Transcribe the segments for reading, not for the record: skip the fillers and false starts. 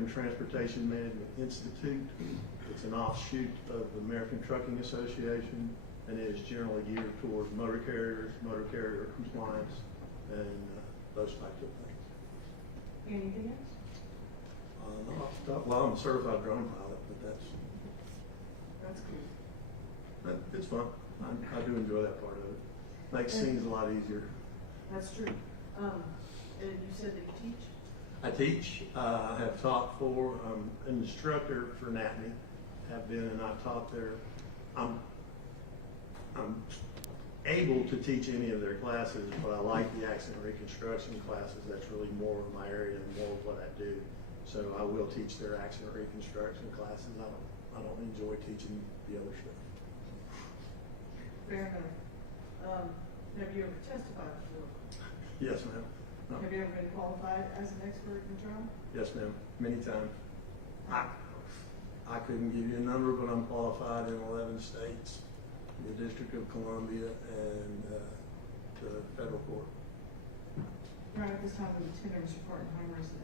American Transportation Management Institute. It's an offshoot of the American Trucking Association, and it is generally geared towards motor carriers, motor carrier compliance, and those types of things. Anything else? Not off the top, well, I'm a certified drone pilot, but That's good. it's fun. I do enjoy that part of it. Makes things a lot easier. That's true. And you said that you teach? I teach. I have taught for an instructor for NATME. Have been, and I've taught there. I'm able to teach any of their classes, but I like the accident reconstruction classes. That's really more of my area and more of what I do. So I will teach their accident reconstruction classes. I don't enjoy teaching the other stuff. Fair enough. Have you ever testified before? Yes, ma'am. No. Have you ever been qualified as an expert in trauma? Yes, ma'am. Many times. I couldn't give you a number, but I'm qualified in 11 states, the District of Columbia, and the federal court. Right at this time, the Lieutenant Mr. Partenheimer is an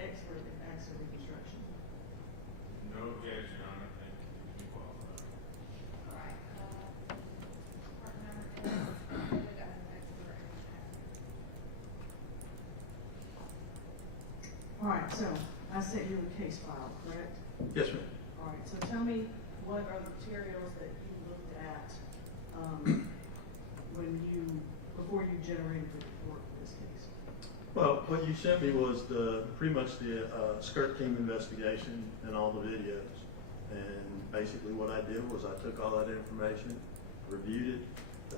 expert in accident reconstruction. No objection, Your Honor. Thank you. You can qualify. All right, Partenheimer is noted as an expert in accident. All right, so I sent you a case file, correct? Yes, ma'am. All right, so tell me what are the materials that you looked at before you generated the report for this case? Well, what you sent me was pretty much the skirt team investigation and all the videos. And basically what I did was I took all that information, reviewed it,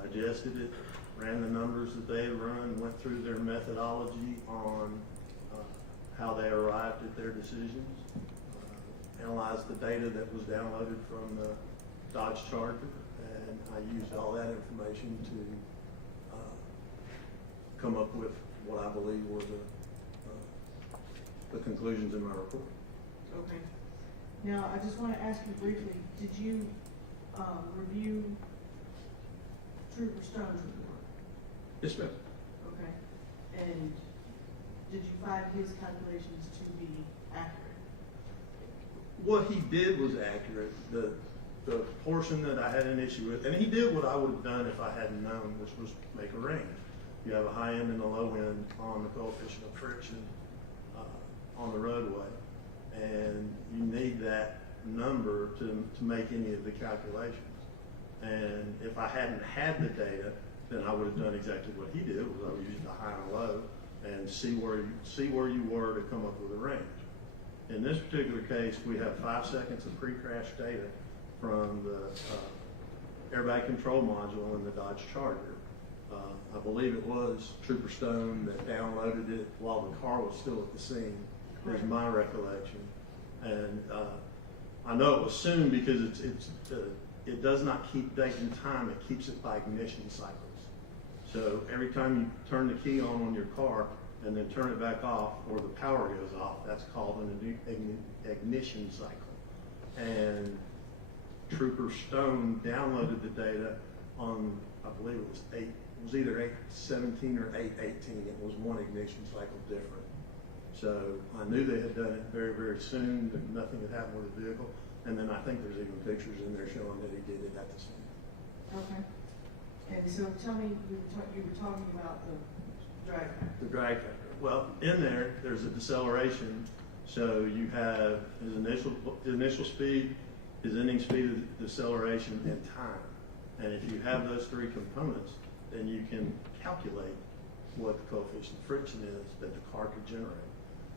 digested it, ran the numbers that they had run, went through their methodology on how they arrived at their decisions, analyzed the data that was downloaded from the Dodge Charger, and I used all that information to come up with what I believe were the conclusions in my report. Okay. Now, I just want to ask you briefly, did you review Trooper Stone's report? Yes, ma'am. Okay. And did you find his calculations to be accurate? What he did was accurate. The portion that I had an issue with, and he did what I would have done if I hadn't known, which was make a range. You have a high end and a low end on the coefficient of friction on the roadway, and you need that number to make any of the calculations. And if I hadn't had the data, then I would have done exactly what he did, was I would use the high and low and see where you were to come up with a range. In this particular case, we have 5 seconds of pre-crash data from the airbag control module in the Dodge Charger. I believe it was Trooper Stone that downloaded it while the car was still at the scene, is my recollection. And I know it was soon because it does not keep date and time, it keeps it by ignition cycles. So every time you turn the key on your car and then turn it back off, or the power goes off, that's called an ignition cycle. And Trooper Stone downloaded the data on, I believe it was either 817 or 818. It was one ignition cycle different. So I knew they had done it very, very soon, that nothing had happened with the vehicle. And then I think there's even pictures in there showing that he did it at the scene. Okay. And so tell me, you were talking about the drag factor. The drag factor. Well, in there, there's a deceleration. So you have his initial speed, his ending speed of deceleration, and time. And if you have those three components, then you can calculate what the coefficient of friction is that the car could generate.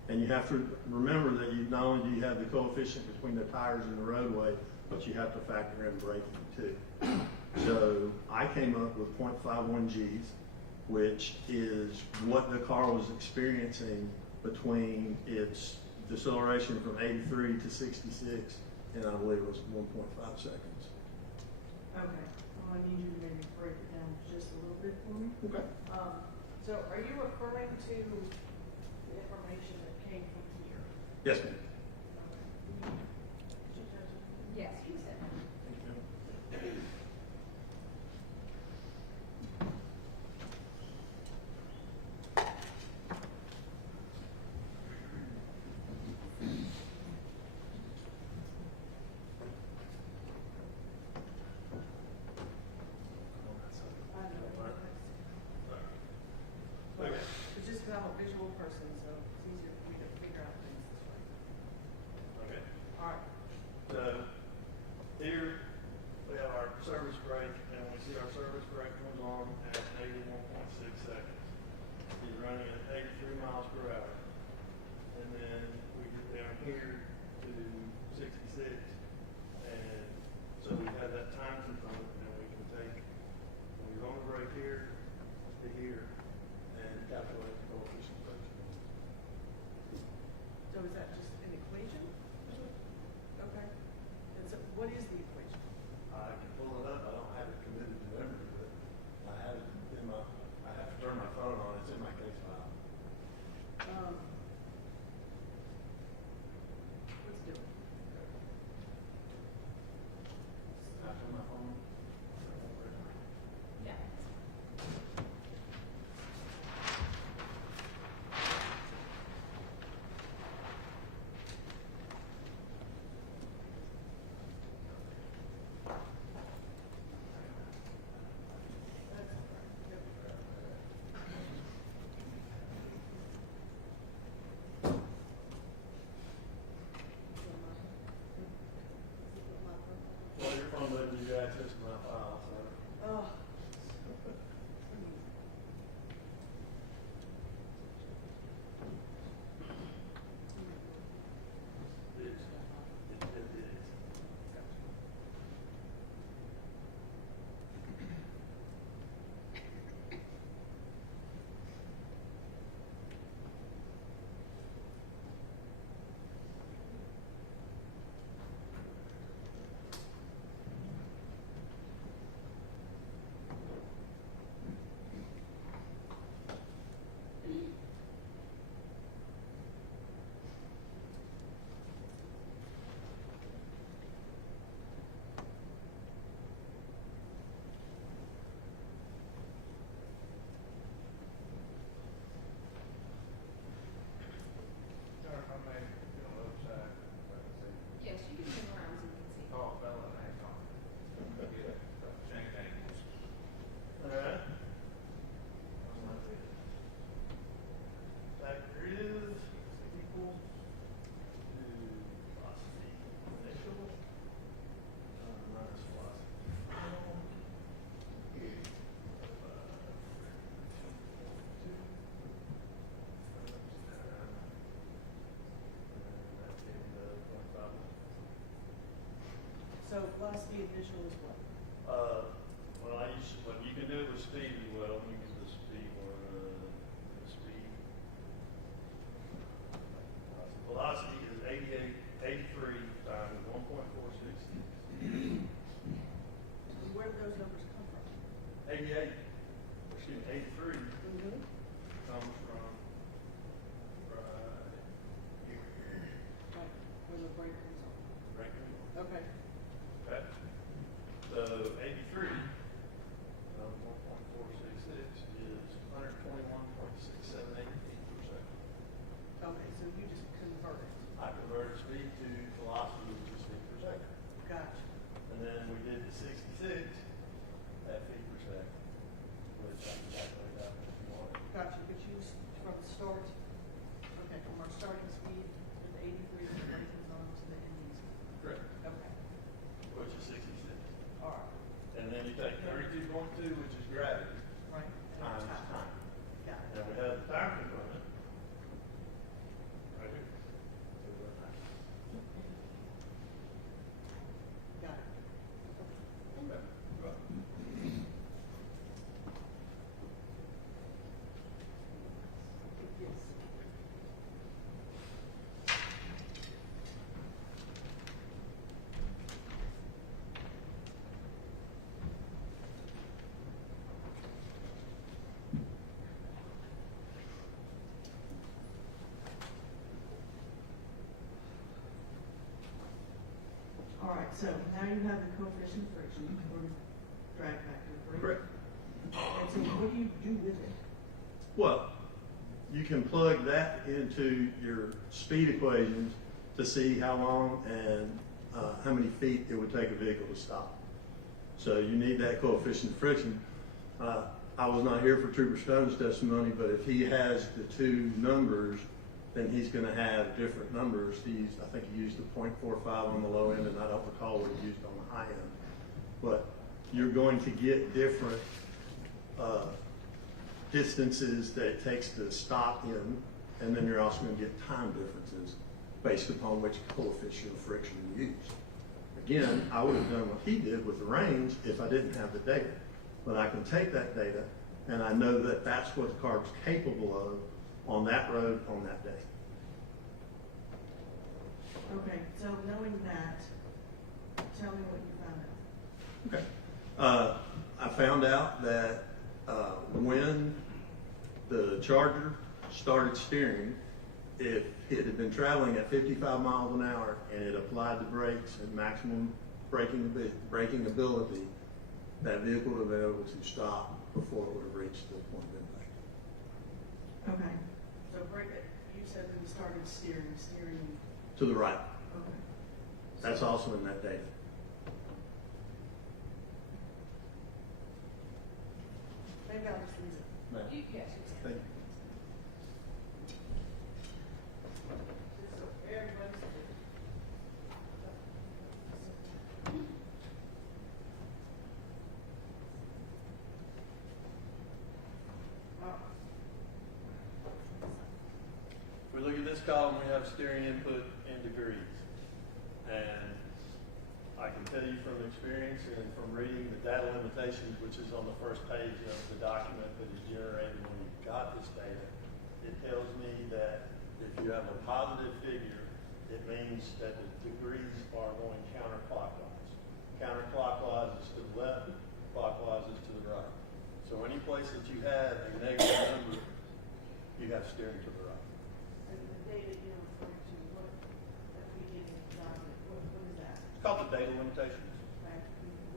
And you have to remember that not only do you have the coefficient between the tires and the roadway, but you have to factor in braking too. So I came up with 0.51 Gs, which is what the car was experiencing between its deceleration from 83 to 66, and I believe it was 1.5 seconds. Okay. Well, I need you to maybe break it down just a little bit for me. Okay. So are you referring to the information that came from here? Yes, ma'am. Yes, you said. Thank you. what is the equation? I can pull it up, I don't have it committed to memory, but I have it in my, I have to turn my phone on, it's in my case file. Let's do it. Can I turn my phone on? Yeah. Well, your phone doesn't give you access to my file, so. Oh. It is. Sorry if I made it on the other side. Yes, you can turn around so you can see. Tall fella, hang on. Yeah, change angles. All right. Factor is equal to velocity initial minus velocity final. So velocity initial is what? Well, what you can do it with speed as well. You can do the speed one, the speed. Velocity is 83 times 1.466. Where do those numbers come from? 83 Mm-hmm. comes from right here. Like, where the break comes on. Right here. Okay. Okay. So 83 times 1.466 is 121.678 feet per second. Okay, so you just convert it. I converted speed to velocity, which is feet per second. Gotcha. And then we did the 66 at feet per second, which I can calculate that if you want. Gotcha, but you, from the start, okay, from our starting speed with the 83, the break comes on to the ending speed. Correct. Okay, Which is 66. all right, And then you take 32.2, which is gravity, right. And times time. time. Got it. Then we have the time component. Right here. So we're at time. Got it. Okay. Right. Yes. All right, so now you have the coefficient of friction or drag factor, correct? Correct. And so what do you do with it? Well, you can plug that into your speed equations to see how long and how many feet it would take a vehicle to stop. So you need that coefficient of friction. I was not here for Trooper Stone's testimony, but if he has the two numbers, then he's going to have different numbers. I think he used a 0.45 on the low end, and I don't recall what he used on the high end. But you're going to get different distances that it takes to stop in, and then you're also going to get time differences based upon which coefficient of friction you use. Again, I would have done what he did with the range if I didn't have the data. But I can take that data, and I know that that's what the car's capable of on that road on that day. Okay, so knowing that, tell me what you found out. Okay. I found out that when the Charger started steering, if it had been traveling at 55 miles an hour and it applied the brakes at maximum braking ability, that vehicle would have been able to stop before it would have reached the point of impact. Okay, So break it, you said when you started steering. To the right. okay. That's also in that data. Maybe I'll just leave it. Yes, you can. Thank you. Just so everybody's clear. If we look at this column, we have steering input in degrees. And I can tell you from experience and from reading the data limitations, which is on the first page of the document that is generated when you got this data, it tells me that if you have a positive figure, it means that the degrees are going counterclockwise. Counterclockwise is to the left, clockwise is to the right. So any place that you have a negative number, you have steering to the right. And the data you're referring to, what, that we did in the document, what is that? It's called the data limitations. Like,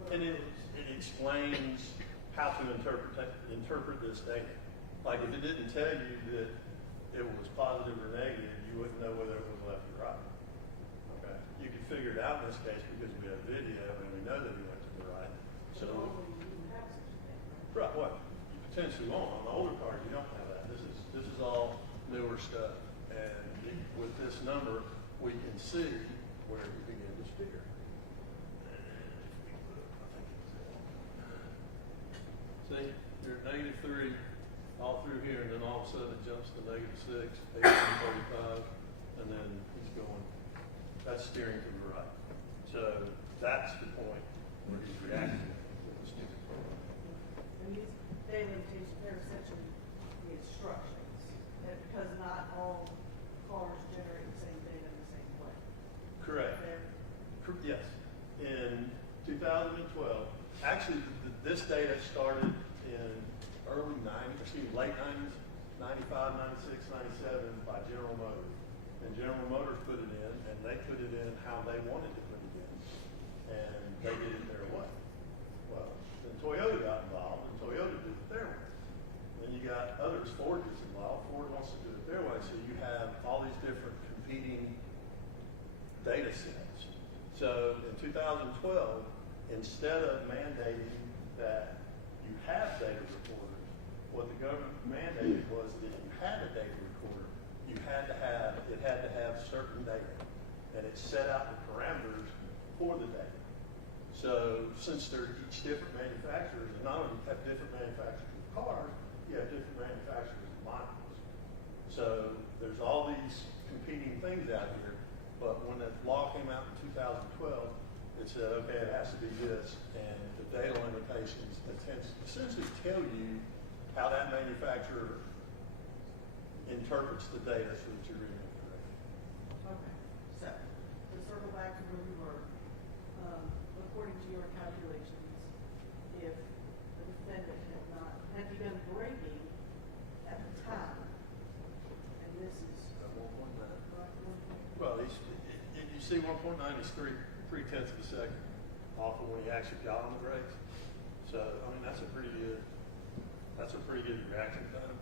what And are it those? explains how to interpret this data. Like if it didn't tell you that it was positive or negative, you wouldn't know whether it was left or right. Okay? You could figure it out in this case because we have video and we know that he went to the right. So, Normally you wouldn't have such a thing, right? right, what? You potentially won't. On the older cars, you don't have that. This is all newer stuff. And with this number, we can see where he began to steer. See, you're at -3 all through here, and then all of a sudden it jumps to -6, 1835, and then he's going, that's steering to the right. So that's the point where he's reacting with the steering. And these data limitations, they're essentially the instructions, that because not all cars generate the same data in the same way. Correct. They're- Yes. In 2012, actually, this data started in late 90s, 95, 96, 97 by General Motors. And General Motors put it in, and they put it in how they wanted to put it in. And they did it their way. Well, then Toyota got involved, and Toyota did it their way. Then you got others, Ford gets involved, Ford wants to do it their way. So you have all these different competing data sets. So in 2012, instead of mandating that you have data recorders, what the government mandated was that if you had a data recorder, it had to have certain data. And it set out the parameters for the data. So since they're each different manufacturers, and not only have different manufacturers of cars, you have different manufacturers of modules. So there's all these competing things out here. But when the law came out in 2012, it said, okay, it has to be this, and the data limitations essentially tell you how that manufacturer interprets the data so that you're reading it correctly. Okay, so, to circle back to where we were, according to your calculations, if the defendant had begun braking at the time, and this is, At 1.9. right, Well, you see 1.9 is 3/10 of a second off of when he actually got on the brakes. So, I mean, that's a pretty good reaction time.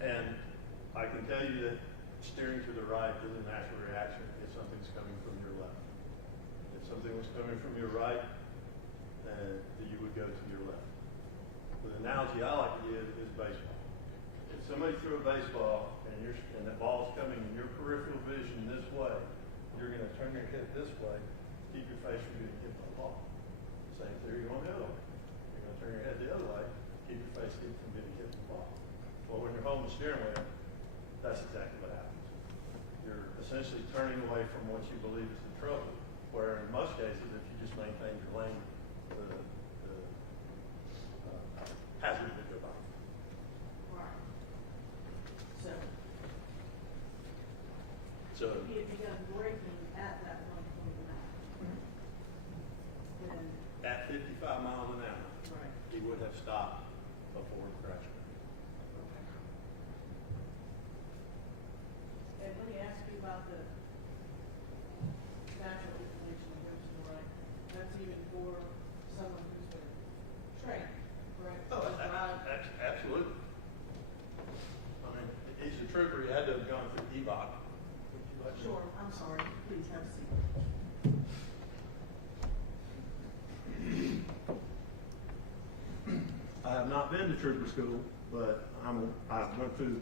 And I can tell you that steering to the right is a natural reaction if something's coming from your left. If something was coming from your right, then you would go to your left. The analogy I like to give is baseball. If somebody threw a baseball and the ball's coming in your peripheral vision this way, you're going to turn your head this way, keep your face from getting hit by the ball. Same theory going the other way. You're going to turn your head the other way, keep your face from getting hit by the ball. Well, when you're holding the steering wheel, that's exactly what happens. You're essentially turning away from what you believe is the trouble, where in most cases, if you just maintain your lane, the hazard would go by. right. So, So, he had begun braking at that 1.9. at 55 miles an hour, Right. he would have stopped before the crash. And let me ask you about the natural inclination that goes to the right. That's even for someone who's been trained, correct? Oh, To drive. absolutely. I mean, he's a trooper, he had to have gone through EVOC. Would you like to- Sure, I'm sorry, please have a seat. I have not been to trooper school, but I went through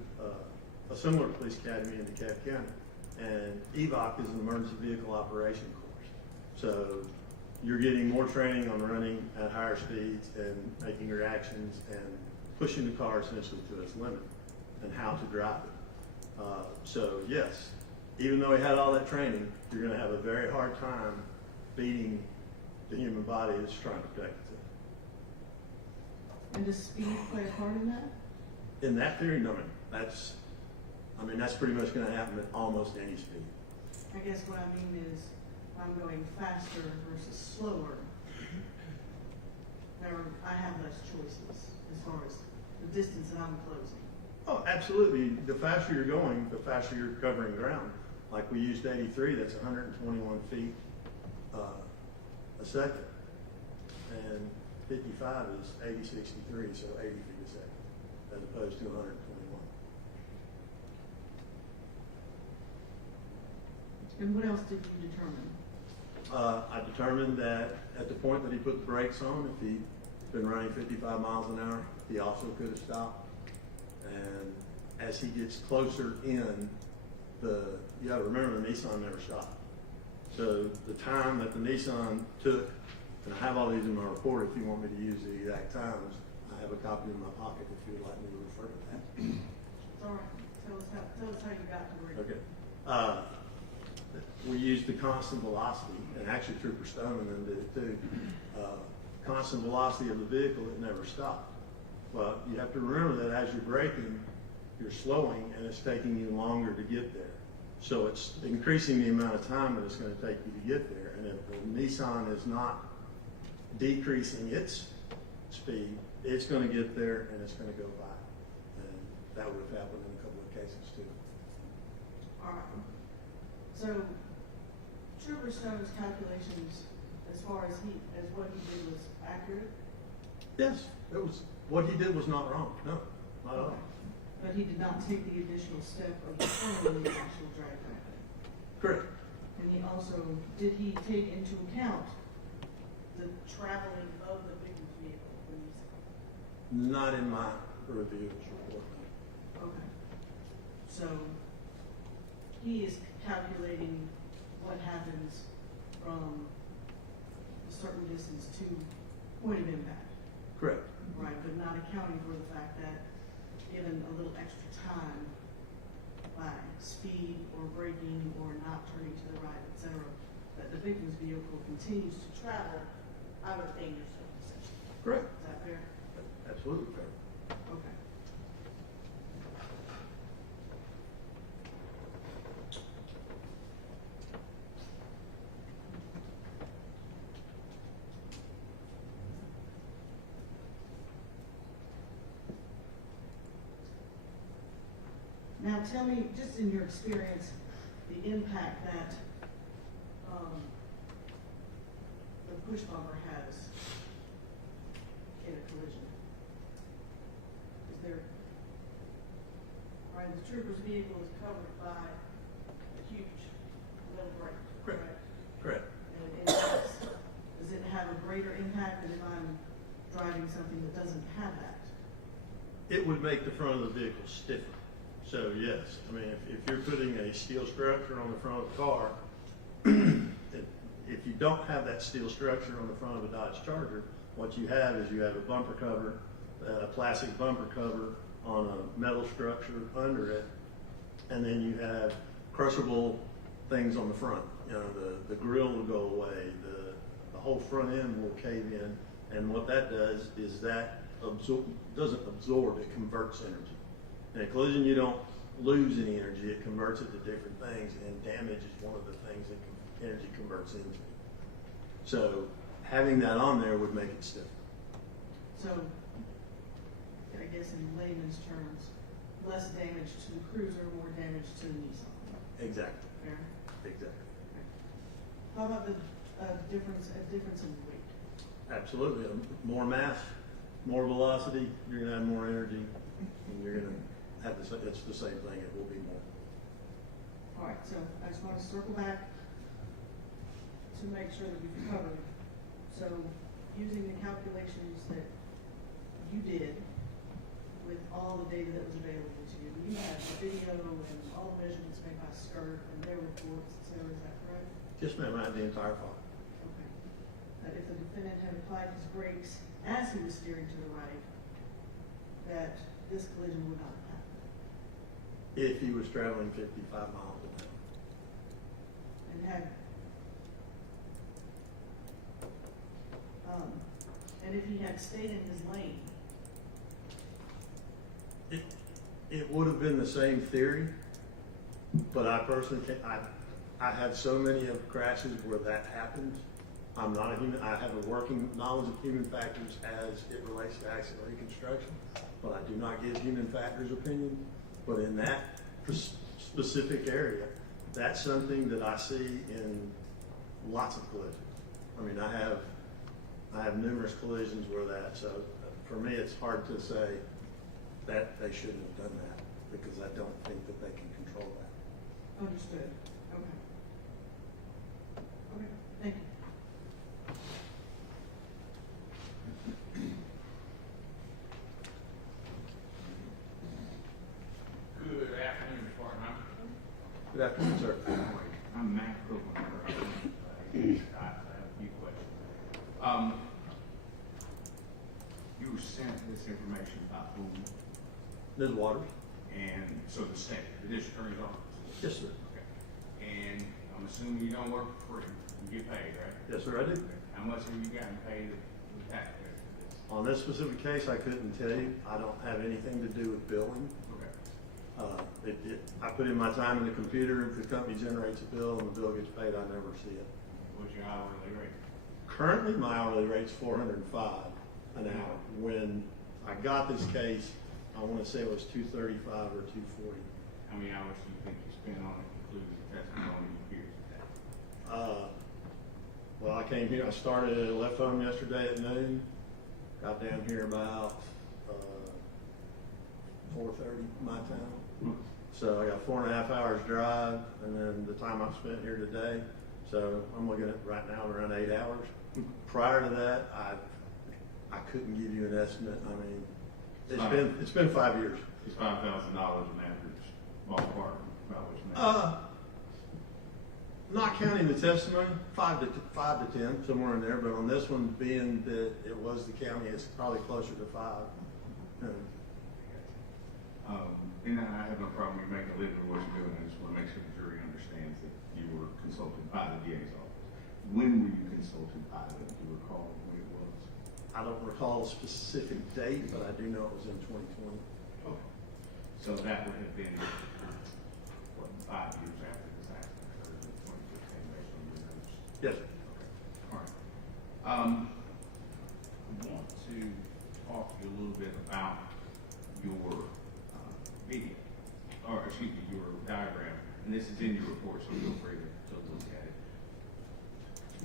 a similar police academy in DeKalb County. And EVOC is an emergency vehicle operation course. So you're getting more training on running at higher speeds and making reactions and pushing the car essentially to its limit and how to drive it. So yes, even though he had all that training, you're going to have a very hard time beating the human body that's trying to protect itself. And does speed play a part in that? In that theory, no, that's pretty much going to happen at almost any speed. I guess what I mean is, if I'm going faster versus slower, I have less choices as far as the distance that I'm closing. Oh, absolutely. The faster you're going, the faster you're covering ground. Like we used 83, that's 121 feet a second. And 55 is 80, 63, so 80 feet a second, as opposed to 121. And what else did you determine? I determined that at the point that he put the brakes on, if he'd been running 55 miles an hour, he also could have stopped. And as he gets closer in, you gotta remember the Nissan never stopped. So the time that the Nissan took, and I have all these in my report if you want me to use the exact times, I have a copy in my pocket if you would like me to refer to that. It's all right. Tell us how you got to where you. Okay. We used the constant velocity, and actually Trooper Stone and them did it too. Constant velocity of the vehicle, it never stopped. Well, you have to remember that as you're braking, you're slowing and it's taking you longer to get there. So it's increasing the amount of time that it's going to take you to get there. And if the Nissan is not decreasing its speed, it's going to get there and it's going to go by. And that would have happened in a couple of cases too. All right. So, Trooper Stone's calculations, as far as what he did was accurate? Yes, it was. What he did was not wrong. No, not at all. But he did not take the additional step of determining the actual drag factor. Correct. And did he take into account The traveling of the victim's vehicle when you say. Not in my review report. okay. So he is calculating what happens from a certain distance to point of impact, Correct. right? But not accounting for the fact that given a little extra time by speed or braking or not turning to the right, etc., that the victim's vehicle continues to travel out of danger zone, essentially. Correct. Is that fair? Absolutely fair. Okay. Now tell me, just in your experience, the impact that the push bumper has in a collision. Is there, right, the trooper's vehicle is covered by a huge metal brake, Correct. correct? Correct. And it impacts, does it have a greater impact than if I'm driving something that doesn't have that? It would make the front of the vehicle stiffer. So yes, I mean, if you're putting a steel structure on the front of the car, if you don't have that steel structure on the front of a Dodge Charger, what you have is you have a bumper cover, a plastic bumper cover on a metal structure under it, and then you have crushable things on the front. You know, the grill will go away, the whole front end will cave in, and what that does is that doesn't absorb, it converts energy. In a collision, you don't lose any energy, it converts it to different things, and damage is one of the things that energy converts into. So having that on there would make it stiff. So, I guess in layman's terms, less damage to the cruiser, more damage to the Nissan. Exactly, Fair? exactly. How about the difference in weight? Absolutely. More mass, more velocity, you're gonna have more energy, and you're gonna have it's the same thing, it will be more. All right, so I just want to circle back to make sure that we've covered. So using the calculations that you did with all the data that was available to you, you had the video and all the measurements made by SCIRT and their reports, et cetera, is that correct? Just ma'am, I had the entire file. Okay. That if the defendant had applied his brakes as he was steering to the right, that this collision would not have happened. If he was traveling 55 miles an hour. And if he had stayed in his lane, It would have been the same theory, but I personally can't, I had so many of crashes where that happens. I'm not a human, I have a working knowledge of human factors as it relates to accident reconstruction, but I do not give human factors opinion. But in that specific area, that's something that I see in lots of collisions. I mean, I have numerous collisions where that, so for me, it's hard to say that they shouldn't have done that, because I don't think that they can control that. understood. Okay. Okay, thank you. Good afternoon, Mr. Martin. Good afternoon, sir. I'm Matt Copeland. I have a few questions. You were sent this information about whom, Ms. Waters? and so the state, the district attorney's office? Yes, sir. Okay. And I'm assuming you don't work for free, you get paid, right? Yes, sir, I do. How much have you gotten paid with taxpayers for this? On this specific case, I couldn't tell you. I don't have anything to do with billing. Okay. I put in my time in the computer, the company generates a bill, and the bill gets paid, I never see it. What's your hourly rate? Currently, my hourly rate's $405 an hour. When I got this case, I wanna say it was $235 or $240. How many hours do you think you spent on it, including testimony and peers today? Well, I came here, left home yesterday at noon, got down here about 4:30 my time. So I got 4.5 hours drive, and then the time I've spent here today. So I'm looking at right now around 8 hours. Prior to that, I couldn't give you an estimate. I mean, it's been 5 years. It's $5,000 an average ballpark, about what you make. Not counting the testimony, 5 to 10, somewhere in there. But on this one, being that it was the county, it's probably closer to 5. And I have no problem with making a living with what you're doing. I just want to make sure the jury understands that you were consulted by the DA's office. When were you consulted by them? Do you recall when it was? I don't recall a specific date, but I do know it was in 2020. Okay. So that would have been, what, 5 years after this accident occurred in 2015, based on your notes? Yes, sir. Okay. All right. I want to talk to you a little bit about your video, or excuse me, your diagram, and this is in your report, so feel free to look at it.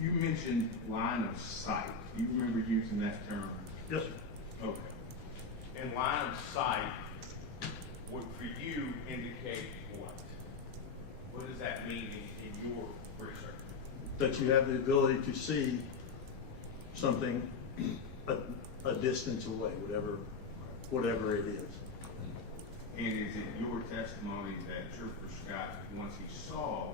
You mentioned line of sight. Do you remember using that term? Yes, sir. Okay. And line of sight would for you indicate what? What does that mean in your research? That you have the ability to see something a distance away, whatever it is. And is it your testimony that Trooper Scott, once he saw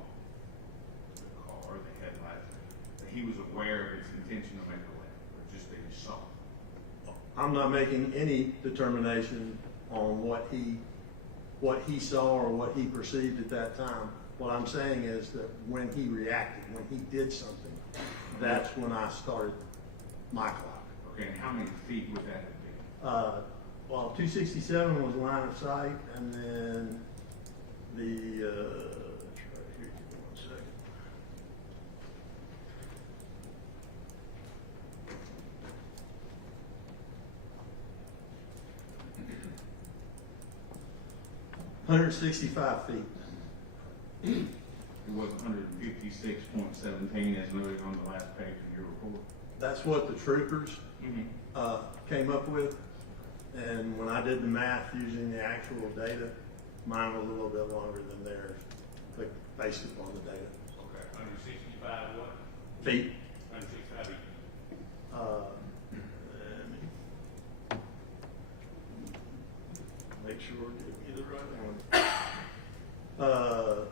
the car, the headlights, that he was aware of its intention to make a left, or just that he saw it? I'm not making any determination on what he saw or what he perceived at that time. What I'm saying is that when he reacted, when he did something, that's when I started my clock. Okay, and how many feet would that have been? Well, 267 was line of sight, and then the, it's right here, give me 1 second. 165 feet. It was 156.17 as noted on the last page of your report. That's what the troopers Mm-hmm. came up with. And when I did the math using the actual data, mine was a little bit longer than theirs, but based upon the data. Okay, 165 what? Feet. 165 feet. Let me make sure I give you the right one.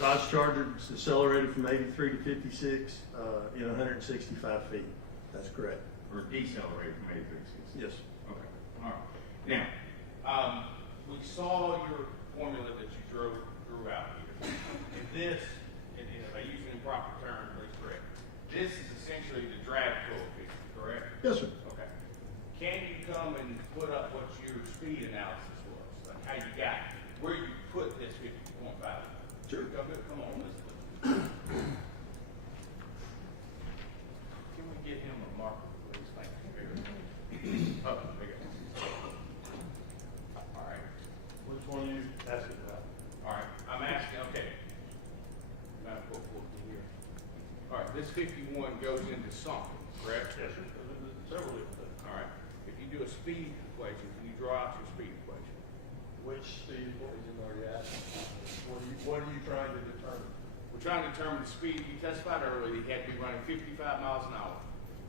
Dodge Charger accelerated from 83 to 56 in 165 feet. That's correct. Or decelerated from 836. Yes. Okay, all right. Now, We saw your formula that you drew out here. And this, and if I use an improper term, please correct. This is essentially the drag coefficient, correct? Yes, sir. Okay. Can you come and put up what your speed analysis was? Like how you got, where you put this 50.5? Sure. Come on, let's. Can we get him a marker, please? Thank you very much. Oh, there you go. All right. Which one are you asking about? All right, I'm asking, okay. About 440 here. All right, this 51 goes into something, correct? Yes, sir. There's several different things. All right, if you do a speed equation, can you draw out your speed equation? Which speed equation are you asking? What are you trying to determine? We're trying to determine the speed. You testified earlier, he had to be running 55 miles an hour.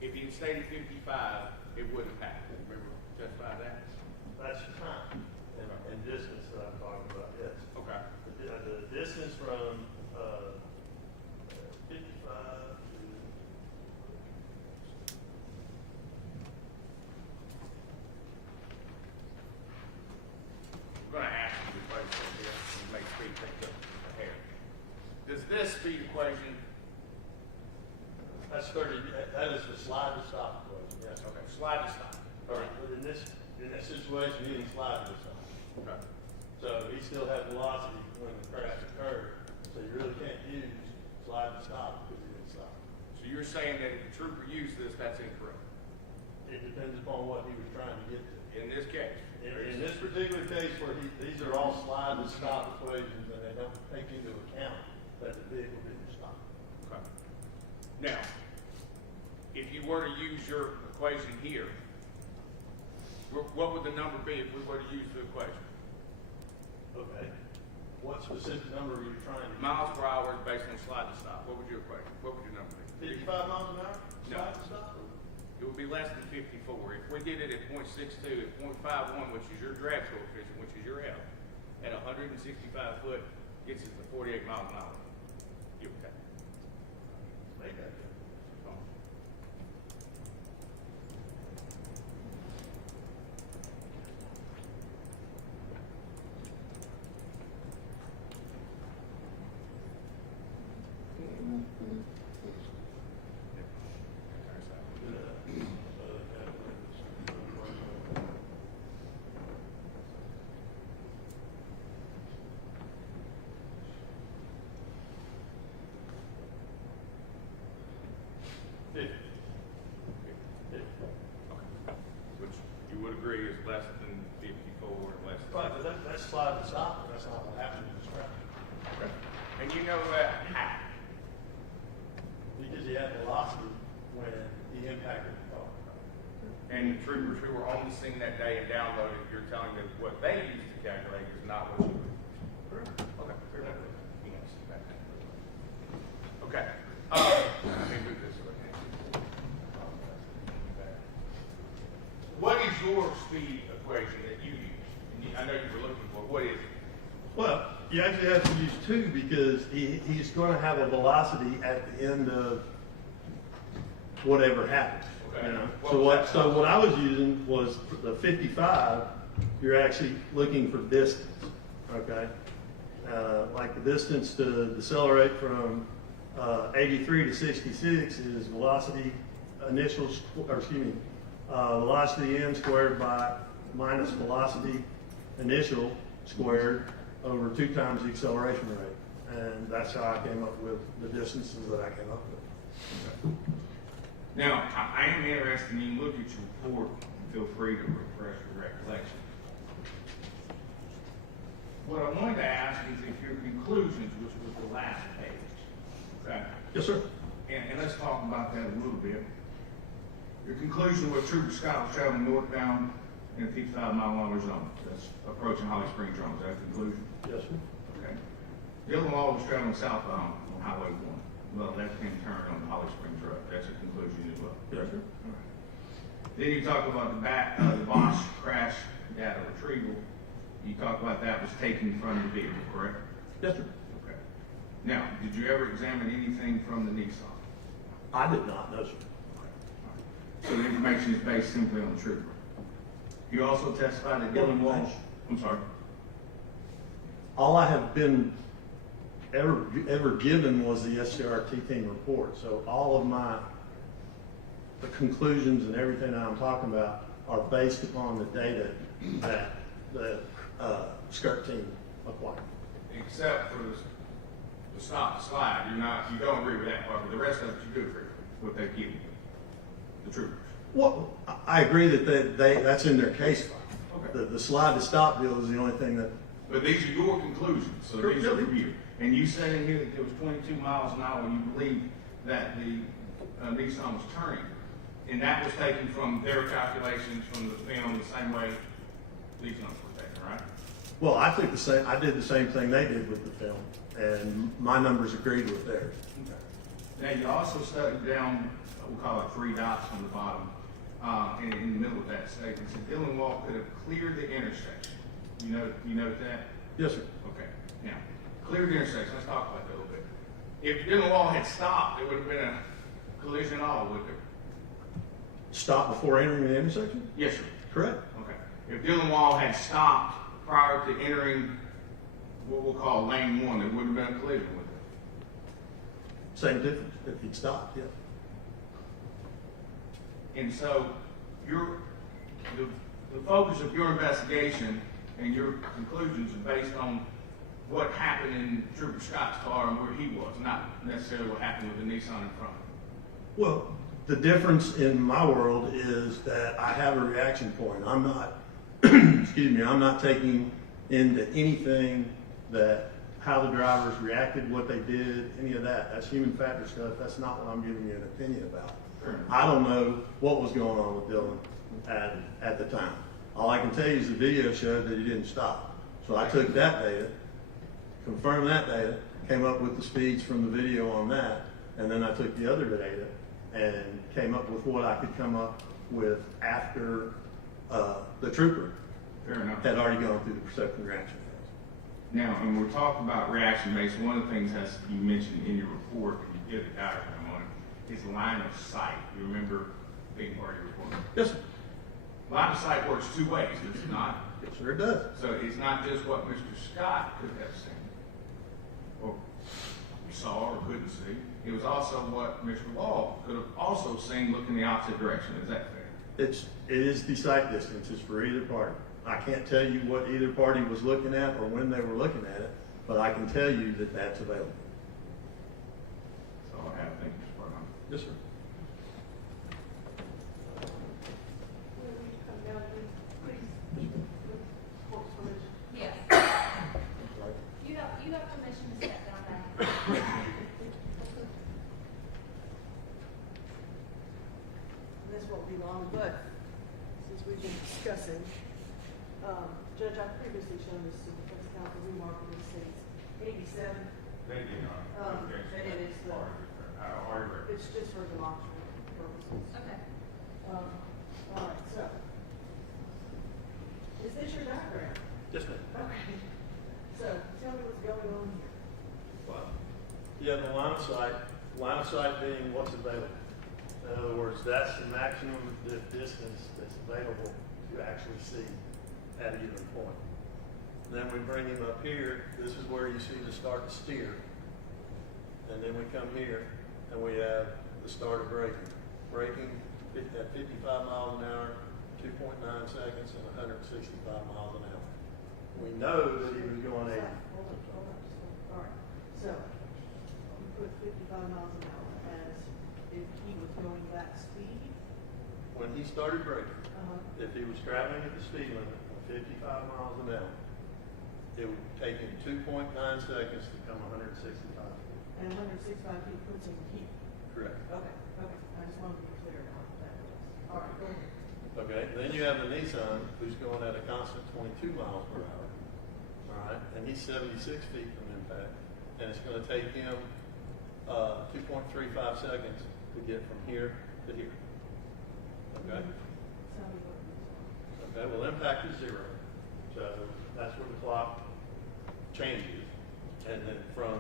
If he had stayed at 55, it wouldn't have happened. Remember, testified that? That's time and distance that I'm talking about, yes. Okay. The distance from 55 to We're going to ask you the question here and make speed take up the hair. Does this speed equation, that's 30. That is the slide to stop equation. Yes. okay, slide to stop. All right. But in this situation, he didn't slide to stop. Okay. So he still had velocity when the crash occurred. So you really can't use slide to stop because he didn't stop. So you're saying that if the trooper used this, that's incorrect? It depends upon what he was trying to get to. In this case? In this particular case where these are all slide to stop equations and they don't take into account that the vehicle didn't stop. Okay. Now, if you were to use your equation here, what would the number be if we were to use the equation? Okay. What specific number are you trying to? Miles per hour based on slide to stop. What would your equation? What would your number be? 55 miles an hour? No. Slide to stop? It would be less than 54. If we did it at 0.62, at 0.51, which is your drag coefficient, which is your L, at 165 foot, gets us to 48 miles an hour. Give or take. Make that. Oh. Which you would agree is less than 54 and less than. Right, but that's slide to stop, and that's not what happened in this crash. Okay. And you know that how? Because he had velocity when he impacted the car. And the troopers who were on the scene that day and downloaded, you're telling me what they used to calculate is not what you would. Correct. Okay. Very good. Yes, back then. Okay. Let me move this way. What is your speed equation that you use? And I know you were looking for. What is it? Well, you actually have to use two because he's going to have a velocity at the end of whatever happens. Okay. You know? What So was that? what I was using was the 55. You're actually looking for distance. Okay. Like the distance to decelerate from 83 to 66 is velocity initial, velocity n squared by minus velocity initial squared over 2 times the acceleration rate. And that's how I came up with the distances that I came up with. now, I am interested in you look at your report. Feel free to refresh your recollection. what I wanted to ask is if your conclusions, which was the last page, okay? Yes, sir. And let's talk about that a little bit. Your conclusion was Trooper Scott was traveling northbound in a 55-mile-an-hour zone. That's approaching Holly Springs Zone. Is that the conclusion? Yes, sir. Okay. Dylan Law was traveling southbound on Highway 1. Well, left-hand turn on the Holly Springs Road. That's a conclusion as well. Yes, sir. All right. Then you talk about the Bosch crash data retrieval. You talk about that was taken from the vehicle, correct? Yes, sir. Okay. Now, did you ever examine anything from the Nissan? I did not, no, sir. So the information is based simply on the trooper. You also testified that Dylan Walsh, I'm sorry. All I have been ever given was the SCRT team report. So all of the conclusions and everything I'm talking about are based upon the data that the SCRT team acquired. Except for the stop slide, you don't agree with that part, but the rest of it you do agree with what they've given you, the troopers. Well, I agree that that's in their case file. Okay. The slide to stop deal is the only thing that. But these are your conclusions, so these are from you. And you said in here that there was 22 miles an hour, and you believe that the Nissan was turning. And that was taken from their calculations from the film the same way these numbers were taken, right? Well, I did the same thing they did with the film, and my numbers agreed with theirs. Okay. Now, you also studied down, we'll call it 3 dots on the bottom, in the middle of that statement. So Dylan Wall could have cleared the intersection. You note that? Yes, sir. Okay. Now, cleared the intersection. Let's talk about that a little bit. If Dylan Wall had stopped, there would have been a collision at all, would there? Stop before entering the intersection? Yes, sir. Correct. Okay. If Dylan Wall had stopped prior to entering what we'll call lane 1, there would have been a collision with it. Same difference if he'd stopped, yeah. And so the focus of your investigation and your conclusions are based on what happened in Trooper Scott's car and where he was, not necessarily what happened with the Nissan in front. Well, the difference in my world is that I have a reaction point. I'm not, excuse me, I'm not taking into anything that how the drivers reacted, what they did, any of that. That's human factor stuff. That's not what I'm giving you an opinion about. I don't know what was going on with Dylan at the time. All I can tell you is the video showed that he didn't stop. So I took that data, confirmed that data, came up with the speeds from the video on that, and then I took the other data and came up with what I could come up with after the trooper Fair enough. had already gone through the perception reaction phase. Now, when we're talking about reaction based, one of the things that's you mentioned in your report, and you did a diagram on it, is line of sight. You remember being part of your report? Yes, sir. Line of sight works 2 ways, does it not? Yes, sir, it does. So it's not just what Mr. Scott could have seen, or saw or couldn't see. It was also what Mr. Wall could have also seen looking the opposite direction. Is that fair? It is the sight distances for either party. I can't tell you what either party was looking at or when they were looking at it, but I can tell you that that's available. So I have things for them. Yes, sir. Will you come down, please, with court's permission? Yes. You have permission to step down there. This won't be long, but since we've been discussing, Judge, I've previously shown this to the defense counsel, remarkable states, 87. They did not. And it is it's just for demonstrative purposes. Okay. All right, so, is this your diagram? Yes, ma'am. Okay. So, tell me what's going on here. Wow. You have the line of sight being what's available. In other words, that's the maximum distance that's available to actually see at either point. Then we bring him up here. This is where you see the start to steer. And then we come here and we have the start of braking. Braking at 55 miles an hour, 2.9 seconds, and 165 miles an hour. We know that he was going 80. Hold on, all right. So, you put 55 miles an hour as if he was going that speed. When he started braking, Uh-huh. if he was traveling at the speed limit of 55 miles an hour, it would take him 2.9 seconds to come 165 feet. And 165 feet puts him here. Correct. Okay, okay, I just wanted to be clear about what that was. All right, go ahead. Okay, then you have the Nissan, who's going at a constant 22 miles per hour. All right, and he's 76 feet from impact, and it's going to take him 2.35 seconds to get from here to here. Okay? Tell me what it is. Okay, well, impact is 0. So that's where the clock changes. And then from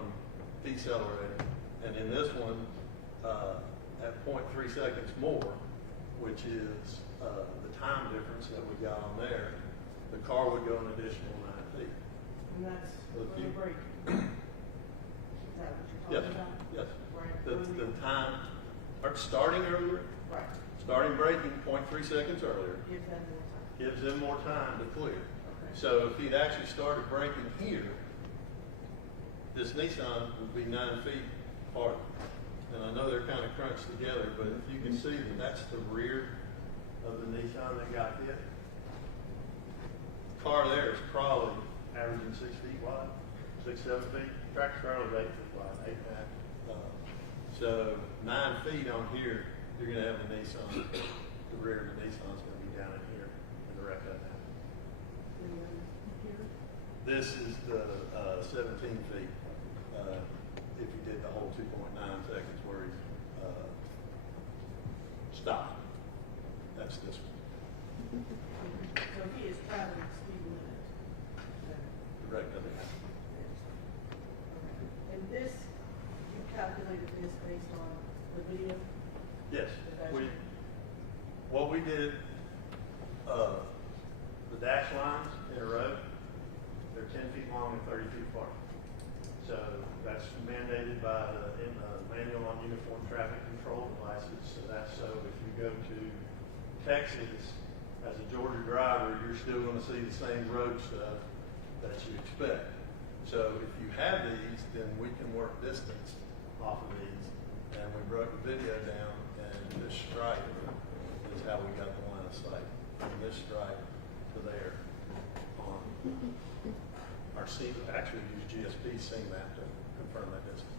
decelerating. And in this one, at 0.3 seconds more, which is the time difference that we got on there, the car would go an additional 9 feet. And that's Well, for if the you- break. Is that what you're Yes, talking about? yes. Right. The time, or starting earlier, Right, starting braking 0.3 seconds earlier, gives that more time. gives them more time to clear. Okay. So if he'd actually started braking here, this Nissan would be 9 feet apart. And I know they're kind of crunched together, but if you can see that that's the rear of the Nissan that got hit. Car there is probably averaging 6 feet wide, 6, 7 feet. Tractor trailer is 8 feet wide, 8.5. So 9 feet on here, you're gonna have the Nissan. The rear of the Nissan's gonna be down in here, and the wreck of that. And then here, This is the 17 feet, if you did the whole 2.9 seconds where he's stopped. That's this one. so he is traveling speed limit. Okay. The wreck doesn't happen. And this, you calculated this based on the video? Yes, what we did, the dash lines in a row, they're 10 feet long and 30 feet apart. So that's mandated by the manual on uniform traffic control devices. So that's so if you go to Texas as a Georgia driver, you're still going to see the same road stuff that you expect. So if you have these, then we can work distance off of these. And we broke the video down, and this stripe is how we got the line of sight. From this stripe to there on our C, actually use GSP scene map to confirm that distance.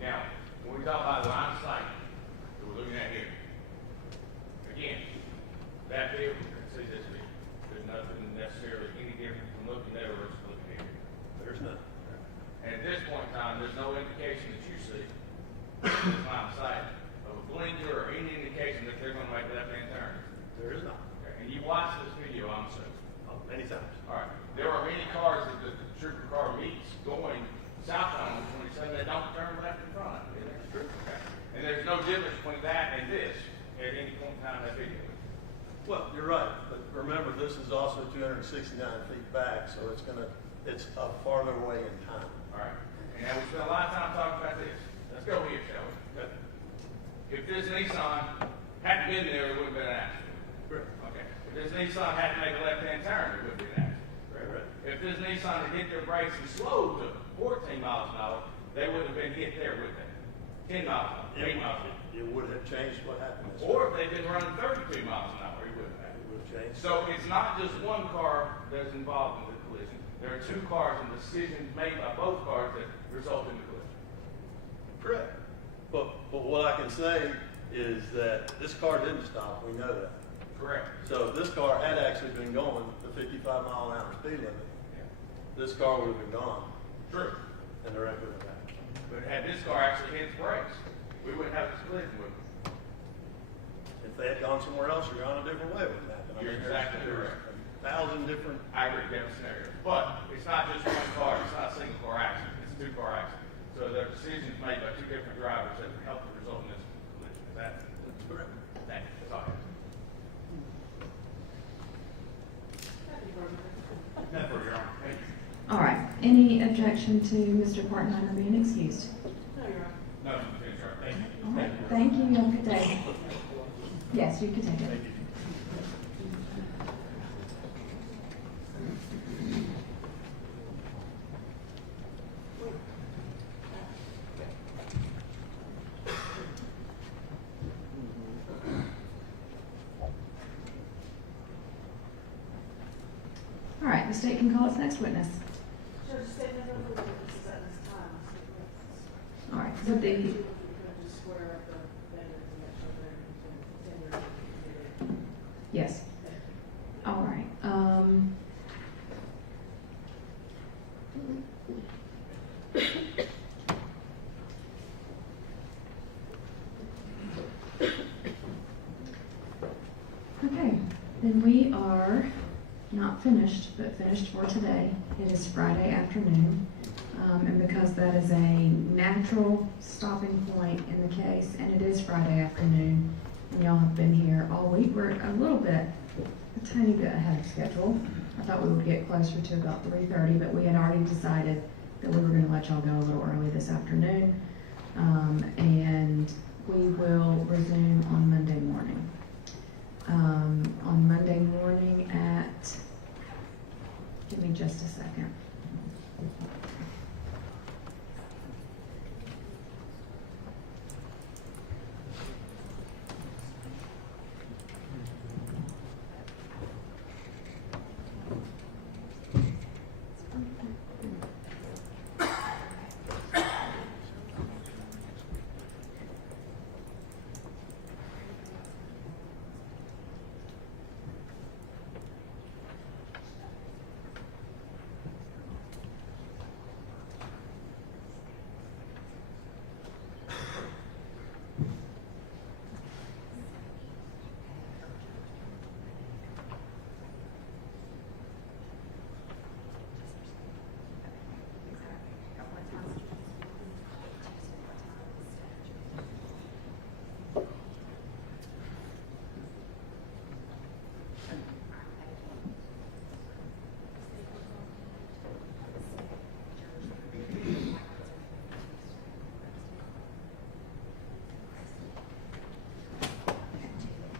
Now, when we talk about line of sight that we're looking at here, again, that vehicle can see this vehicle. There's nothing necessarily any different from looking there versus looking here. There's none. And at this point in time, there's no indication that you see in this line of sight of a blinker or any indication that they're going to make a left-hand turn. There is not. Okay, and you watch this video, I'm assuming. Many times. All right. There are many cars that the trooper car meets going southbound on 27 that don't turn left in front. Okay. And there's no difference between that and this at any point in time in that video. Well, you're right, but remember, this is also 269 feet back, so it's a farther away in time. All right. And now we spent a lot of time talking about this. Let's go here, shall we? Okay. If this Nissan hadn't been there, it would have been an accident. Correct. Okay. If this Nissan had to make a left-hand turn, it would be an accident. Right. If this Nissan had hit their brakes and slowed to 14 miles an hour, they would have been hit there with it. 10 miles an hour, 8 miles an hour. It would have changed what happened. Or if they'd been running 32 miles an hour, it wouldn't have. It would have changed. So it's not just one car that's involved in the collision. There are two cars and decisions made by both cars that result in the collision. Correct. But what I can say is that this car didn't stop. We know that. Correct. So if this car had actually been going the 55 mile an hour speed limit, this car would have been gone. True. And the wreck would have happened. But had this car actually hit its brakes, we wouldn't have this collision with it. If they had gone somewhere else or gone a different way, it would have happened. You're exactly there's correct. 1,000 different. I agree, different scenarios. But it's not just one car, it's not a single car accident, it's a two car accident. So there are decisions made by two different drivers that can help the result in this collision. Is that? That's correct. Thank you. That's all I have. That's for your honor. Thank you. All right. Any objection to Mr. Partenheimer being excused? No, you're right. No, finish, sir. Thank you. All right. Thank you. Have a good day. Yes, you can take it. Thank you. All right, the state can call its next witness. Judge, state no further witnesses at this time. All right, So would they the, could just square up the evidence and make sure they're continuing. yes, all right. Okay, then we are not finished, but finished for today. It is Friday afternoon, and because that is a natural stopping point in the case, and it is Friday afternoon, and y'all have been here all week, we're a little bit, a tiny bit ahead of schedule. I thought we would get closer to about 3:30, but we had already decided that we were gonna let y'all go a little early this afternoon, and we will resume on Monday morning. On Monday morning at, give me just a second.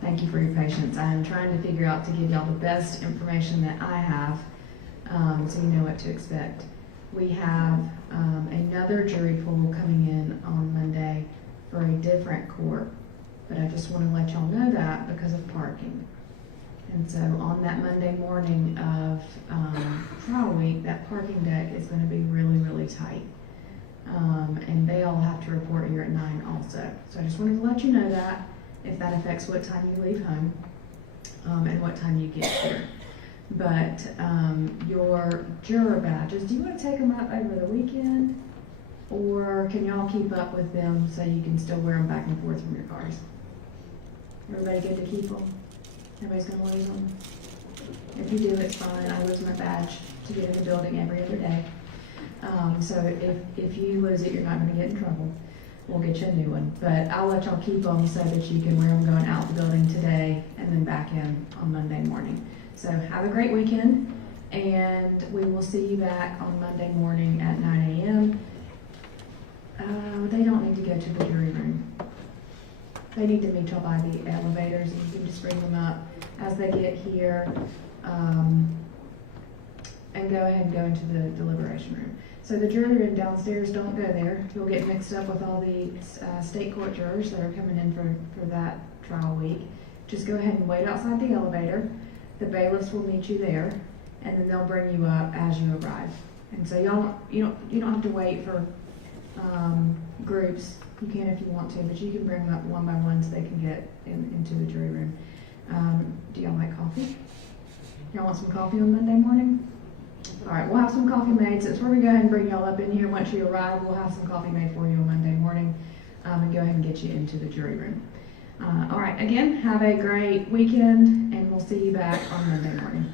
Thank you for your patience. I am trying to figure out to give y'all the best information that I have, so you know what to expect. We have another jury pool coming in on Monday for a different court, but I just want to let y'all know that because of parking. And so on that Monday morning of trial week, that parking deck is going to be really, really tight. And they all have to report here at 9 also. So I just wanted to let you know that, if that affects what time you leave home, and what time you get here. But your juror badges, do you want to take them up over the weekend? Or can y'all keep up with them so you can still wear them back and forth from your cars? Everybody good to keep them? Everybody's gonna lose them? If you do, it's fine. I lose my badge to get in the building every other day. So if you lose it, you're not gonna get in trouble. We'll get you a new one, but I'll let y'all keep them so that you can wear them going out the building today and then back in on Monday morning. So have a great weekend, and we will see you back on Monday morning at 9 a.m. They don't need to go to the jury room. They need to meet y'all by the elevators, and you can just bring them up as they get here, and go ahead and go into the deliberation room. So the jury room downstairs, don't go there. You'll get mixed up with all the state court jurors that are coming in for that trial week. Just go ahead and wait outside the elevator. The bailiffs will meet you there, and then they'll bring you up as you arrive. And so you don't have to wait for groups. You can if you want to, but you can bring them up one by one so they can get into the jury room. Do y'all like coffee? Y'all want some coffee on Monday morning? All right, we'll have some coffee made. So it's where we go ahead and bring y'all up in here. Once you arrive, we'll have some coffee made for you on Monday morning, and go ahead and get you into the jury room. All right, again, have a great weekend, and we'll see you back on Monday morning.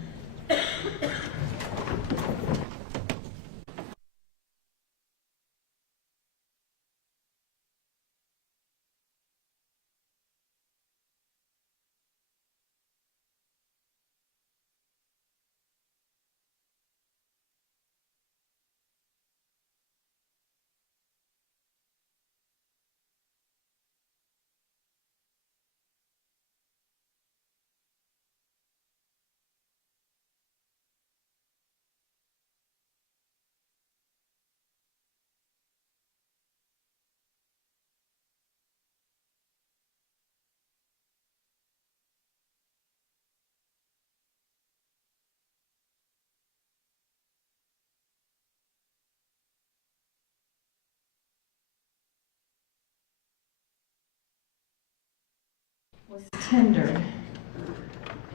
was tendered,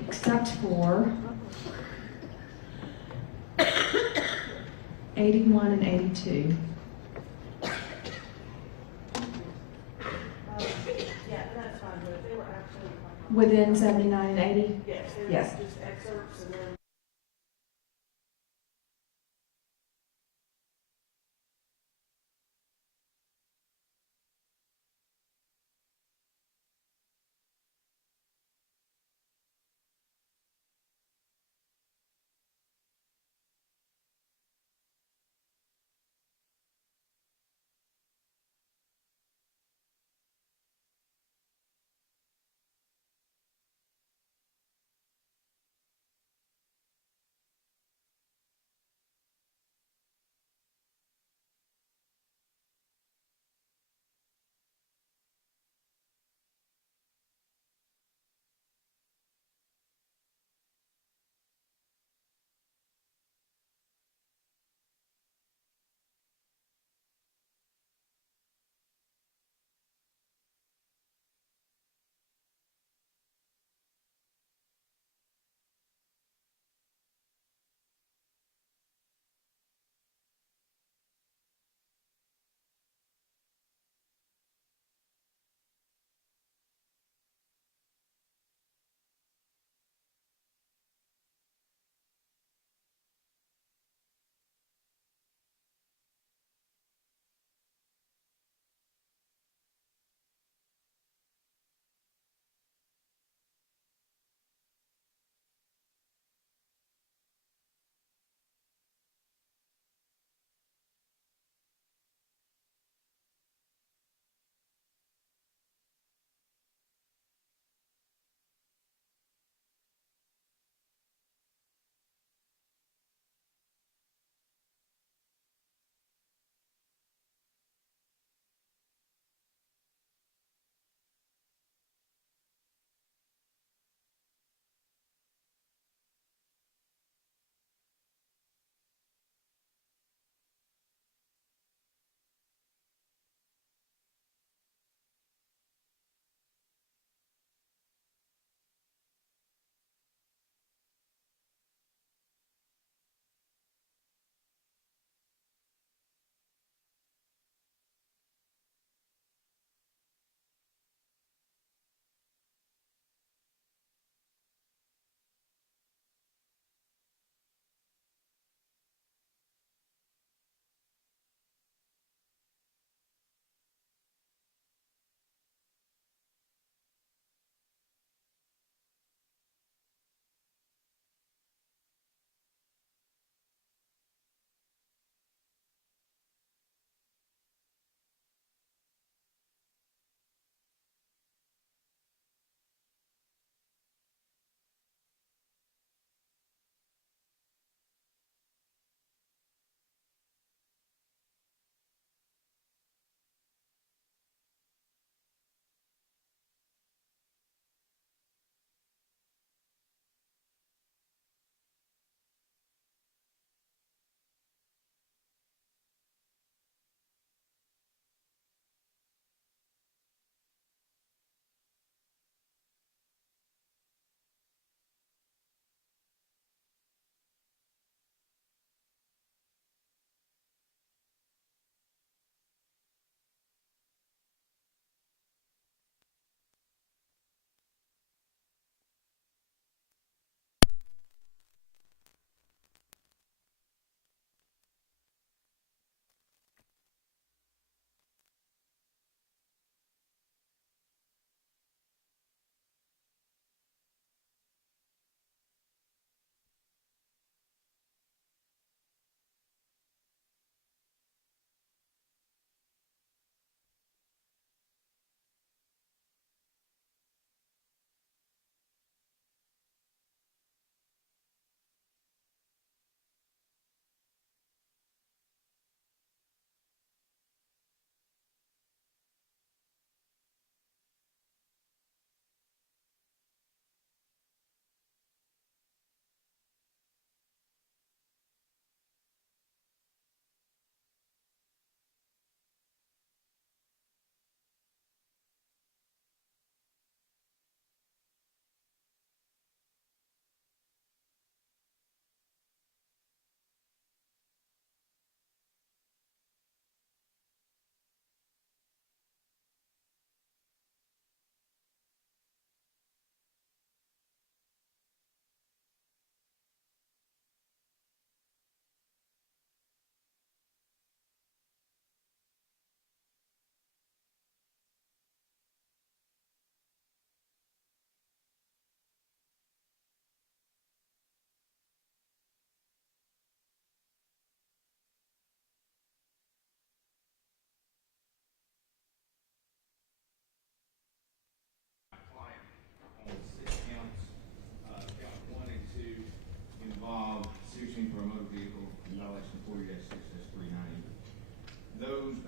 except for 81 and 82. Yeah, that's fine, but if they were actually. Within 79 and 80? Yes, they were Yes. just excerpts and then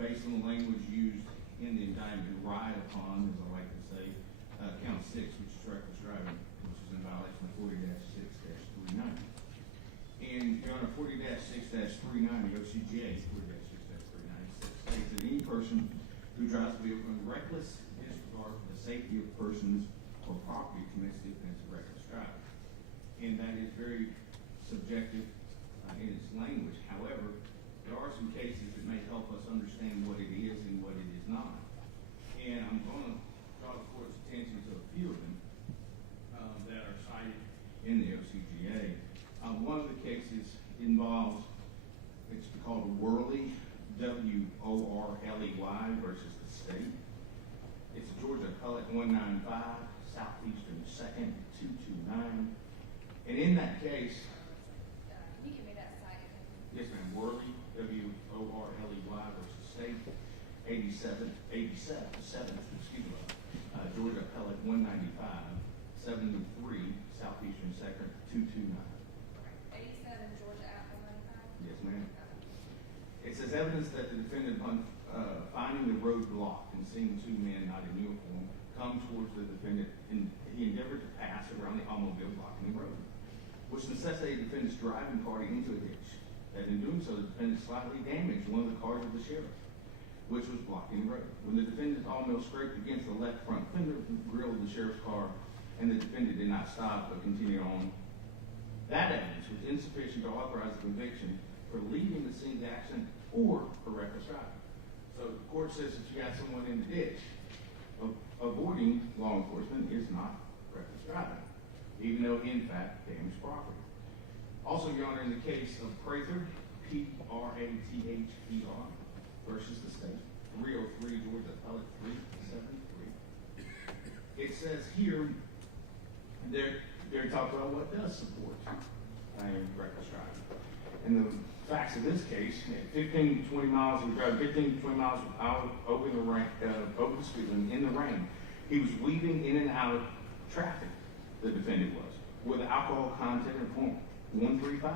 based on the language used in the indictment, relied upon, as I like to say, count 6, which is reckless driving, which is in violation of 40-6-390. And Your Honor, 40-6-390, OCGA 40-6-390 states that any person who drives a vehicle in reckless disregard for the safety of persons or property commits the offense of reckless driving. And that is very subjective in its language. However, there are some cases that may help us understand what it is and what it is not. And I'm going to draw the court's attention to a few of them that are cited in the OCGA. One of the cases involves, it's called Worley, W-O-R-L-E-Y versus the state. It's Georgia Appellate 195, Southeastern 2nd, 229. And in that case, Can you give me that site? yes ma'am, Worley, W-O-R-L-E-Y versus state, 7th, Georgia Appellate 195, 73, Southeastern 2nd, 229. 87 Georgia Apple 95? Yes, ma'am. It says evidence that the defendant, upon finding the road blocked and seeing two men not in uniform come towards the defendant, and he endeavored to pass around the automobile blocking the road, which necessitated the defendant's driving party into a ditch. That in doing so, the defendant slightly damaged one of the cars of the sheriff, which was blocking the road. When the defendant's automobile scraped against the left front fender grill of the sheriff's car, and the defendant did not stop but continued on, that evidence was insufficient to authorize the conviction for leaving the scene of the accident or for reckless driving. So the court says that you got someone in the ditch. Avoiding law enforcement is not reckless driving, even though he in fact damaged property. Also, Your Honor, in the case of Prather, P-R-A-T-H-E-R versus the state, 303 Georgia Appellate 373. It says here, they're talking about what does support reckless driving. And the facts of this case, at 15 to 20 miles, he was driving 15 to 20 miles out over the speed limit in the rain. He was weaving in and out of traffic, the defendant was, with alcohol content of 0.135,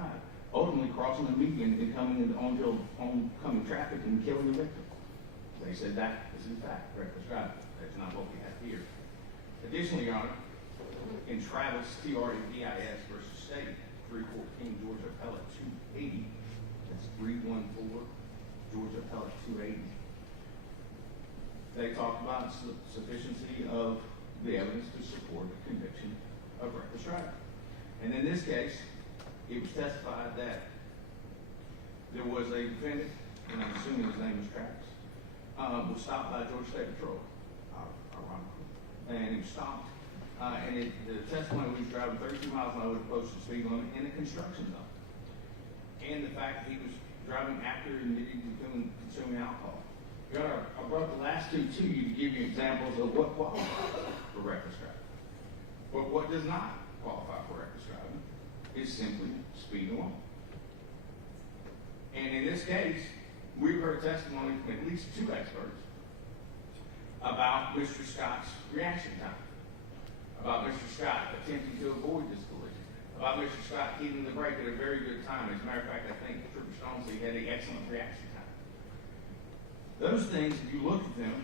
ultimately crossing the median and coming into oncoming traffic and killing the victim. They said that is in fact reckless driving. That's not what we have here. Additionally, Your Honor, in Travis, T-R-E-V-I-S versus state, 314 Georgia Appellate 280, that's 314 Georgia Appellate 280. They talk about sufficiency of the evidence to support the conviction of reckless driving. And in this case, it was testified that there was a defendant, and I'm assuming his name is Travis, was stopped by Georgia State Patrol, ironically. And he was stopped, the testimony was driving 32 miles an hour with a posted speed limit in a construction zone. And the fact that he was driving after admitting to consuming alcohol. Your Honor, I brought the last two to you to give you examples of what qualifies for reckless driving. But what does not qualify for reckless driving is simply speed alone. And in this case, we've heard testimony from at least two experts about Mr. Scott's reaction time, about Mr. Scott attempting to avoid this collision, about Mr. Scott keeping the brake at a very good time. As a matter of fact, I think Trooper Stone said he had an excellent reaction time. Those things, if you look at them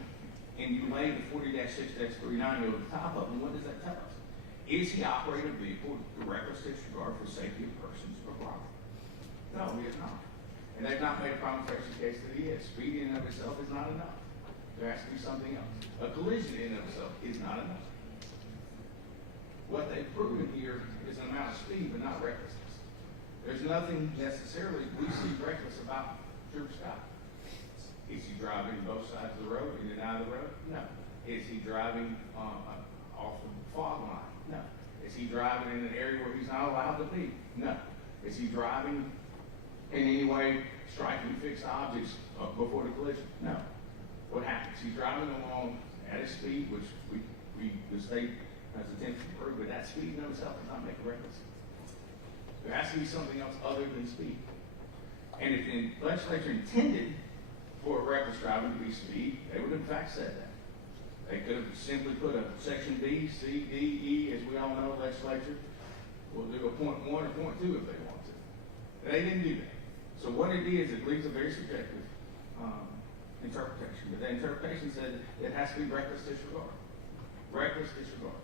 and you lay the 40-6-39 over the top of them, what does that tell us? Is he operating a vehicle with reckless disregard for safety of persons or property? No, he is not. And they've not made a prima facie case that he is. Speed in and of itself is not enough. There has to be something else. A collision in and of itself is not enough. What they've proven here is an amount of speed, but not recklessness. There's nothing necessarily we see reckless about Trooper Scott. Is he driving both sides of the road, in and out of the road? No. Is he driving off the fog line? No. Is he driving in an area where he's not allowed to be? No. Is he driving in any way striking fixed objects before the collision? No. What happens? He's driving along at a speed which the state has attempted to prove, but that speed in of itself does not make it reckless. There has to be something else other than speed. And if the legislature intended for reckless driving to be speed, they would have in fact said that. They could have simply put a section B, C, D, E, as we all know, legislature will do a .1 or .2 if they want to. They didn't do that. So what it is, it leaves a very subjective interpretation, but the interpretation said it has to be reckless disregard. Reckless disregard.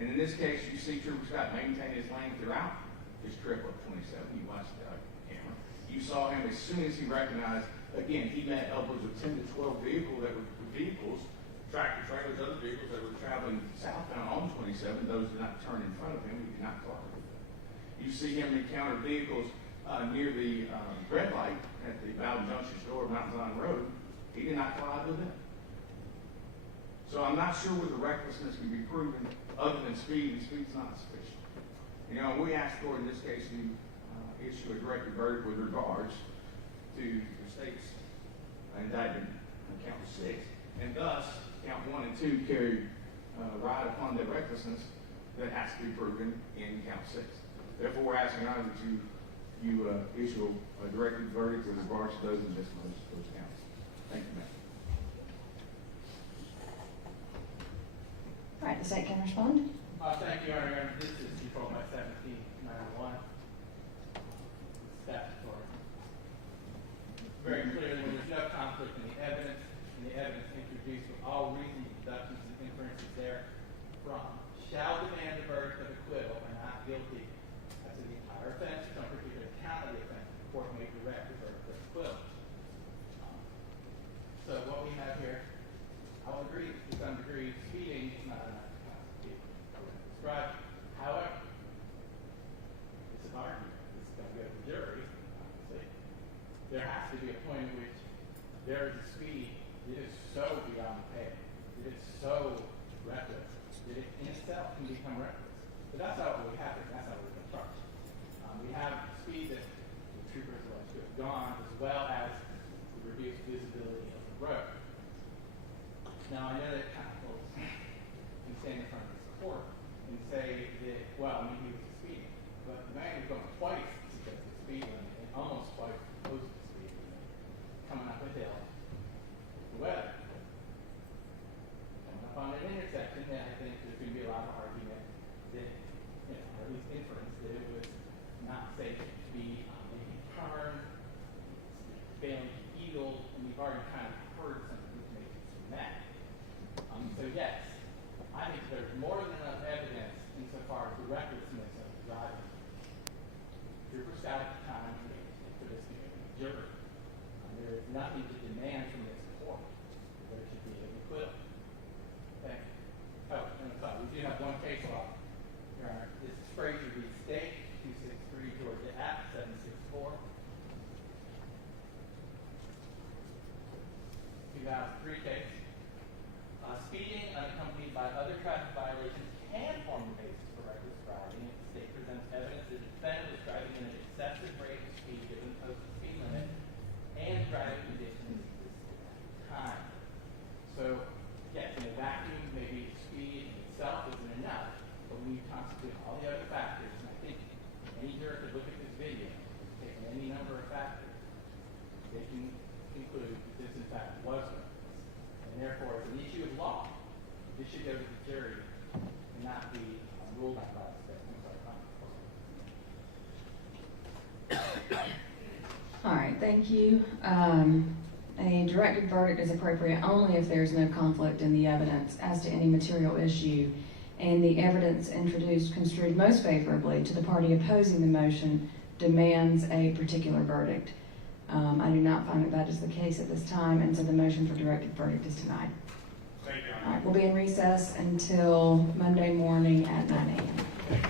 And in this case, you see Trooper Scott maintain his lane throughout his trip up 27. You watched the camera. You saw him as soon as he recognized, again, he met upwards of 10 to 12 vehicles, tractor trailers, other vehicles that were traveling southbound on 27. Those did not turn in front of him. He did not clock them. You see him encounter vehicles near the red light at the Bowden Junction store of Mount Zion Road. He did not collide with them. So I'm not sure whether recklessness can be proven other than speed, and speed's not sufficient. You know, we asked the court in this case to issue a directed verdict with regards to the state's indictment on count 6, and thus count 1 and 2 carry right upon the recklessness that has to be proven in count 6. Therefore, we're asking Your Honor that you issue a directed verdict with regards to those and dismiss those counts. Thank you, ma'am. All right, the state can respond. Thank you, Your Honor. This is controlled by 1791. Statutory. Very clearly, when there's no conflict in the evidence introduced with all reasonable deductions and inferences therefrom, shall demand a verdict of acquittal and not guilty as to the entire offense or some particular count of the offense. The court may direct a verdict of acquittal. So what we have here, I will agree to some degree, speeding is not enough to constitute described. However, it's an argument. This is going to go to the jury. Obviously, there has to be a point at which there is a speed that is so beyond the pale, that is so reckless, that it in itself can become reckless. But that's not what we have. That's not what we're going to charge. We have speed that the troopers are to have gone, as well as the reduced visibility of the road. Now, I know that counsel can stand in front of this court and say that, well, maybe he was speeding, but the man was going twice because of the speed limit and almost twice close to the speed limit, coming up a hill, the weather. Coming up on an intersection, then I think there's going to be a lot of argument that, you know, or at least inference that it was not safe to be on the turn, failing to yield, and we've already kind of heard some information from that. So yes, I think there's more than enough evidence insofar as the recklessness of the driving. Trooper Scott at the time for this to be a jury. There is nothing to demand from this court. There should be an acquittal. Okay. Oh, and I'm sorry, we do have one case law. This is Frazier v. State, 263 Georgia Act 764. 2003 case. Speeding unaccompanied by other traffic violations can form the basis for reckless driving if the state presents evidence that the defendant was driving at an excessive rate of speed given the posted speed limit and driving conditions existed at the time. So, yes, in a vacuum, maybe speed in itself isn't enough, but when you constitute all the other factors, and I think any juror could look at this video, taking any number of factors, they can conclude that this in fact was reckless. And therefore, it's an issue of law. This should go to the jury and not be ruled on by the state. All right, thank you. A directed verdict is appropriate only if there is no conflict in the evidence as to any material issue, and the evidence introduced construed most favorably to the party opposing the motion demands a particular verdict. I do not find that that is the case at this time, and so the motion for directed verdict is denied. Thank you, Your Honor. All right, we'll be in recess until Monday morning at 9 a.m.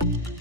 Thank you.